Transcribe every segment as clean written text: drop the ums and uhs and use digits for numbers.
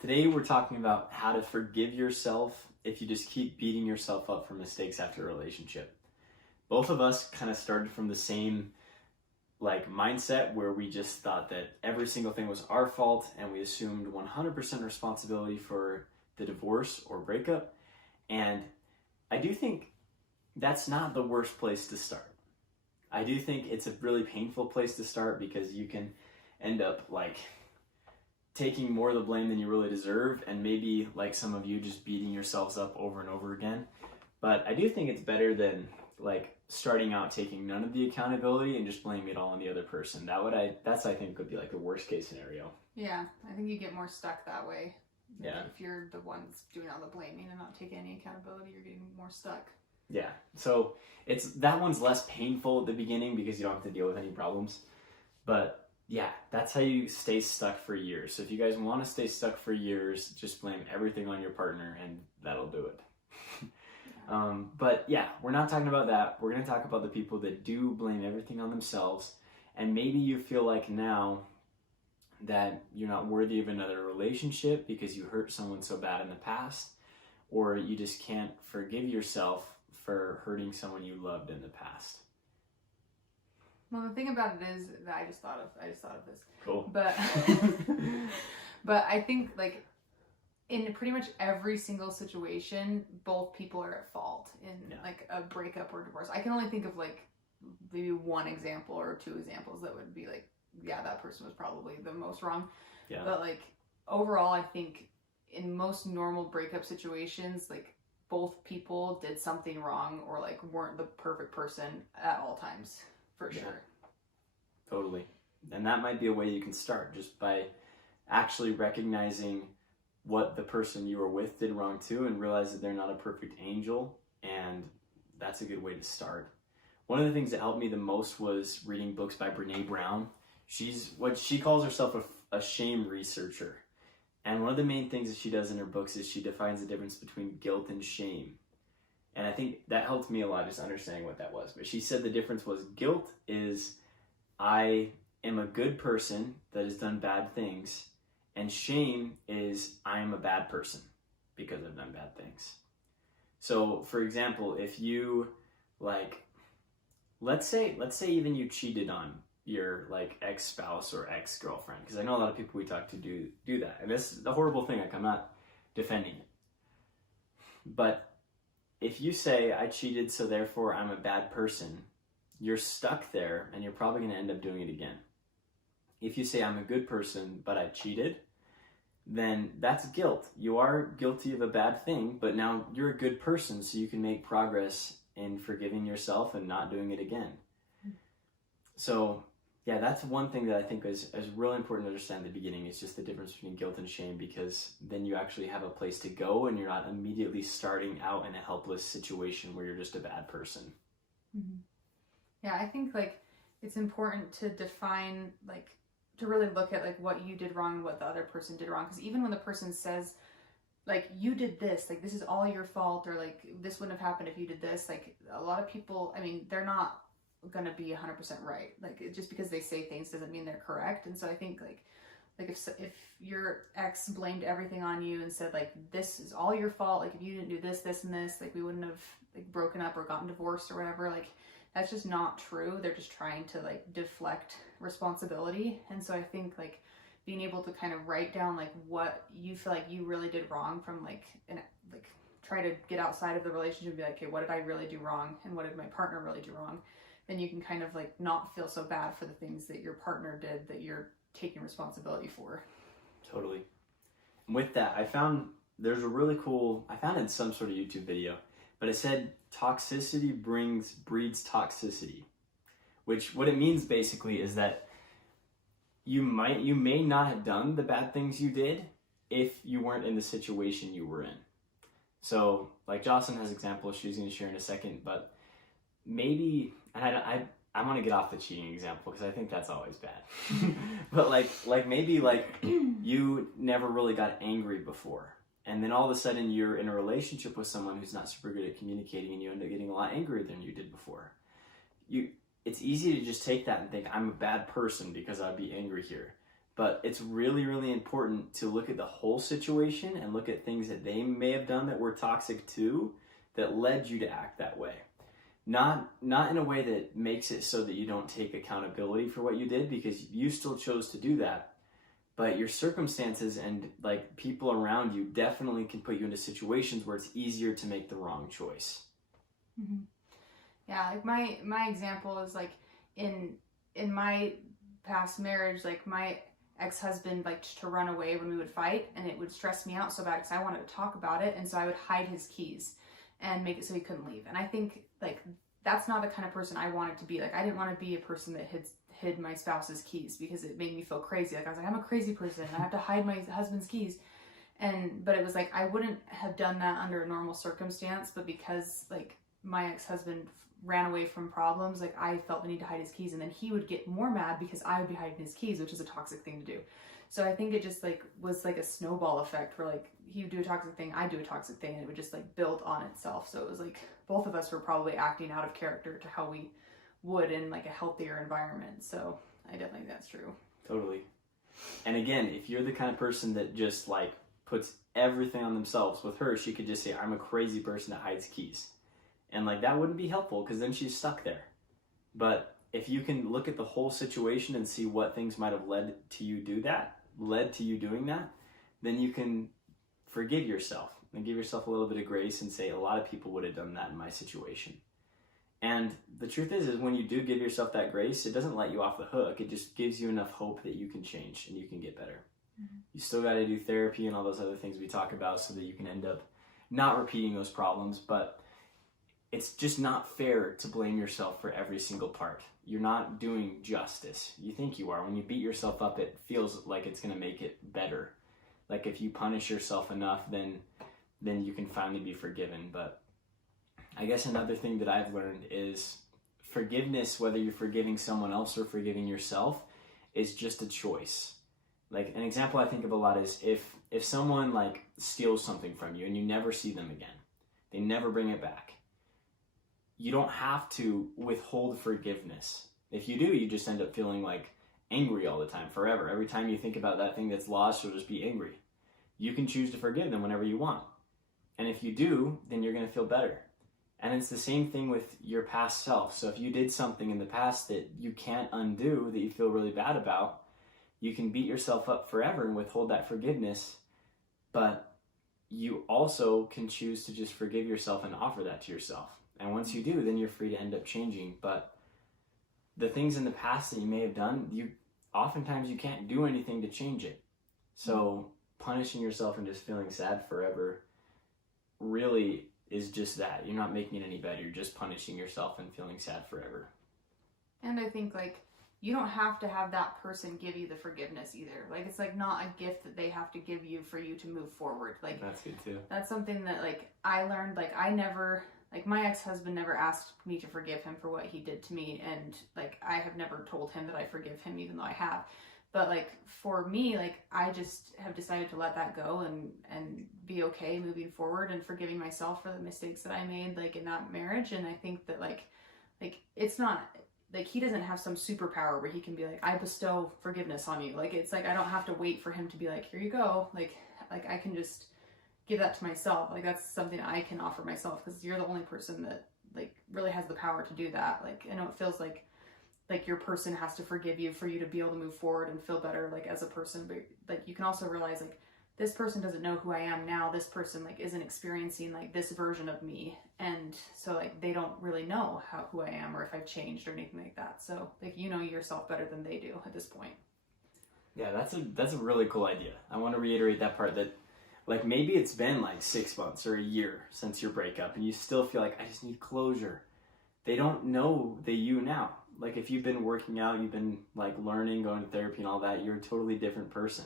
Today we're talking about how to forgive yourself if you just keep beating yourself up for mistakes after a relationship. Both of us kind of started from the same mindset where we just thought that every single thing was our fault and we assumed 100% responsibility for the divorce or breakup. And I do think that's not the worst place to start. I do think it's a really painful place to start because you can end up taking more of the blame than you really deserve, and maybe like some of you just beating yourselves up over and over again. But I do think it's better than starting out taking none of the accountability and just blaming it all on the other person. That's I think would be the worst case scenario. Yeah, I think you get more stuck that way. Yeah. If you're the ones doing all the blaming and not taking any accountability, you're getting more stuck. Yeah. So that one's less painful at the beginning because you don't have to deal with any problems. But yeah, that's how you stay stuck for years. So if you guys want to stay stuck for years, just blame everything on your partner and that'll do it. But yeah, we're not talking about that. We're going to talk about the people that do blame everything on themselves. And maybe you feel like now that you're not worthy of another relationship because you hurt someone so bad in the past, or you just can't forgive yourself for hurting someone you loved in the past. Well, the thing about it is that I just thought of this. Cool. But but I think in pretty much every single situation, both people are at fault in a breakup or divorce. I can only think of maybe one example or two examples that would be that person was probably the most wrong. Yeah. But overall, I think in most normal breakup situations, both people did something wrong or weren't the perfect person at all times. For sure. Totally. And that might be a way you can start, just by actually recognizing what the person you were with did wrong too, and realize that they're not a perfect angel, and that's a good way to start. One of the things that helped me the most was reading books by Brene Brown. She's what she calls herself a shame researcher. And one of the main things that she does in her books is she defines the difference between guilt and shame. And I think that helped me a lot, just understanding what that was. But she said the difference was guilt is I am a good person that has done bad things, and shame is I am a bad person because I've done bad things. So, for example, if you let's say even you cheated on your ex-spouse or ex-girlfriend, because I know a lot of people we talk to do that, and this is the horrible thing. I'm not defending it, but if you say, I cheated, so therefore I'm a bad person, you're stuck there and you're probably going to end up doing it again. If you say, I'm a good person, but I cheated, then that's guilt. You are guilty of a bad thing, but now you're a good person, so you can make progress in forgiving yourself and not doing it again. So, yeah, that's one thing that I think is really important to understand at the beginning. It's just the difference between guilt and shame, because then you actually have a place to go and you're not immediately starting out in a helpless situation where you're just a bad person. Mm-hmm. Yeah, I think it's important to define to really look at what you did wrong and what the other person did wrong, because even when the person says you did this, this is all your fault, or this wouldn't have happened if you did this, a lot of people, I mean, they're not gonna be 100% right. Just because they say things doesn't mean they're correct. And so I think if your ex blamed everything on you and said this is all your fault, if you didn't do this, this, and this, we wouldn't have broken up or gotten divorced or whatever, that's just not true. They're just trying to deflect responsibility. And so I think being able to kind of write down what you feel you really did wrong from try to get outside of the relationship and be okay, what did I really do wrong and what did my partner really do wrong? Then you can kind of not feel so bad for the things that your partner did that you're taking responsibility for. Totally. And with that, I found in some sort of YouTube video, but it said toxicity breeds toxicity, which what it means basically is that you may not have done the bad things you did if you weren't in the situation you were in. So Jocelyn has examples she's going to share in a second, but maybe, and I want to get off the cheating example because I think that's always bad. But maybe you never really got angry before, and then all of a sudden you're in a relationship with someone who's not super good at communicating, and you end up getting a lot angrier than you did before. It's easy to just take that and think I'm a bad person because I'd be angry here. But it's really, really important to look at the whole situation and look at things that they may have done that were toxic too, that led you to act that way. Not in a way that makes it so that you don't take accountability for what you did, because you still chose to do that. But your circumstances and like people around you definitely can put you into situations where it's easier to make the wrong choice. Mm-hmm. Yeah, like my example is like in my past marriage, like my ex-husband liked to run away when we would fight, and it would stress me out so bad because I wanted to talk about it, and so I would hide his keys and make it so he couldn't leave. And I think like that's not the kind of person I wanted to be. Like I didn't want to be a person that hid my spouse's keys, because it made me feel crazy. Like I was like, I'm a crazy person, I have to hide my husband's keys. But it was like I wouldn't have done that under a normal circumstance, but because like my ex-husband ran away from problems, like I felt the need to hide his keys, and then he would get more mad because I would be hiding his keys, which is a toxic thing to do. So I think it just like was like a snowball effect where like he would do a toxic thing, I'd do a toxic thing, and it would just like build on itself. So it was like both of us were probably acting out of character to how we would in like a healthier environment. So I definitely think that's true. Totally. And again, if you're the kind of person that just like puts everything on themselves, with her, she could just say, I'm a crazy person that hides keys. And like that wouldn't be helpful, because then she's stuck there. But if you can look at the whole situation and see what things might have led to you doing that, then you can forgive yourself and give yourself a little bit of grace and say, a lot of people would have done that in my situation. And the truth is when you do give yourself that grace, it doesn't let you off the hook. It just gives you enough hope that you can change and you can get better. Mm-hmm. You still got to do therapy and all those other things we talk about so that you can end up not repeating those problems. But it's just not fair to blame yourself for every single part. You're not doing justice. You think you are. When you beat yourself up, it feels like it's going to make it better. Like if you punish yourself enough, then you can finally be forgiven. But I guess another thing that I've learned is forgiveness, whether you're forgiving someone else or forgiving yourself, is just a choice. Like an example I think of a lot is if someone like steals something from you and you never see them again, they never bring it back, you don't have to withhold forgiveness. If you do, you just end up feeling like angry all the time, forever. Every time you think about that thing that's lost, you'll just be angry. You can choose to forgive them whenever you want. And if you do, then you're going to feel better. And it's the same thing with your past self. So if you did something in the past that you can't undo, that you feel really bad about, you can beat yourself up forever and withhold that forgiveness. But you also can choose to just forgive yourself and offer that to yourself. And once you do, then you're free to end up changing. But the things in the past that you may have done, oftentimes you can't do anything to change it. So punishing yourself and just feeling sad forever really is just that. You're not making it any better. You're just punishing yourself and feeling sad forever. And I think like you don't have to have that person give you the forgiveness either. Like it's like not a gift that they have to give you for you to move forward. Like that's good too. That's something that like I learned. Like I never, like my ex-husband never asked me to forgive him for what he did to me, and like I have never told him that I forgive him, even though I have. But like for me, like I just have decided to let that go and be okay moving forward and forgiving myself for the mistakes that I made like in that marriage. And I think that like it's not like he doesn't have some superpower where he can be like, I bestow forgiveness on you. Like it's like I don't have to wait for him to be like, here you go. Like I can just give that to myself. Like that's something I can offer myself, because you're the only person that like really has the power to do that. Like I know it feels like your person has to forgive you for you to be able to move forward and feel better like as a person, but like you can also realize like this person doesn't know who I am now. This person like isn't experiencing like this version of me, and so like they don't really know who I am or if I've changed or anything like that. So like you know yourself better than they do at this point. Yeah, that's a really cool idea. I want to reiterate that part, that like maybe it's been like 6 months or a year since your breakup and you still feel like I just need closure. They don't know the you now. Like if you've been working out, you've been like learning, going to therapy and all that, you're a totally different person.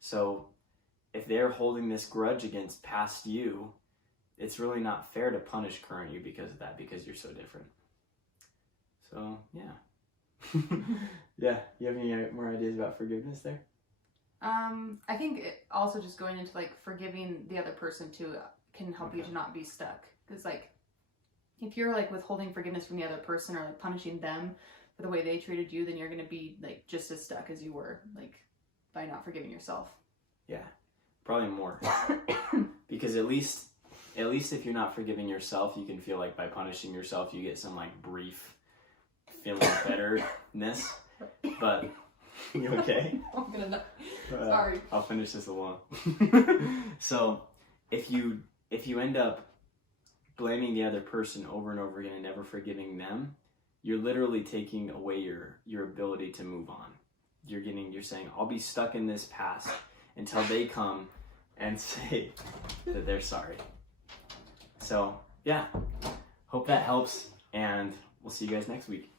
So if they're holding this grudge against past you, it's really not fair to punish current you because of that, because you're so different. So yeah. Yeah, you have any more ideas about forgiveness there? I think also just going into like forgiving the other person too can help you to not be stuck, because like if you're like withholding forgiveness from the other person or like punishing them for the way they treated you, then you're going to be like just as stuck as you were. Like by not forgiving yourself. Yeah, probably more. Because at least if you're not forgiving yourself, you can feel like by punishing yourself, you get some like brief feeling betterness. But you okay? I'm gonna die. Sorry. I'll finish this alone. So if you end up blaming the other person over and over again and never forgiving them, you're literally taking away your ability to move on. You're saying, I'll be stuck in this past until they come and say that they're sorry. So yeah, hope that helps, and we'll see you guys next week.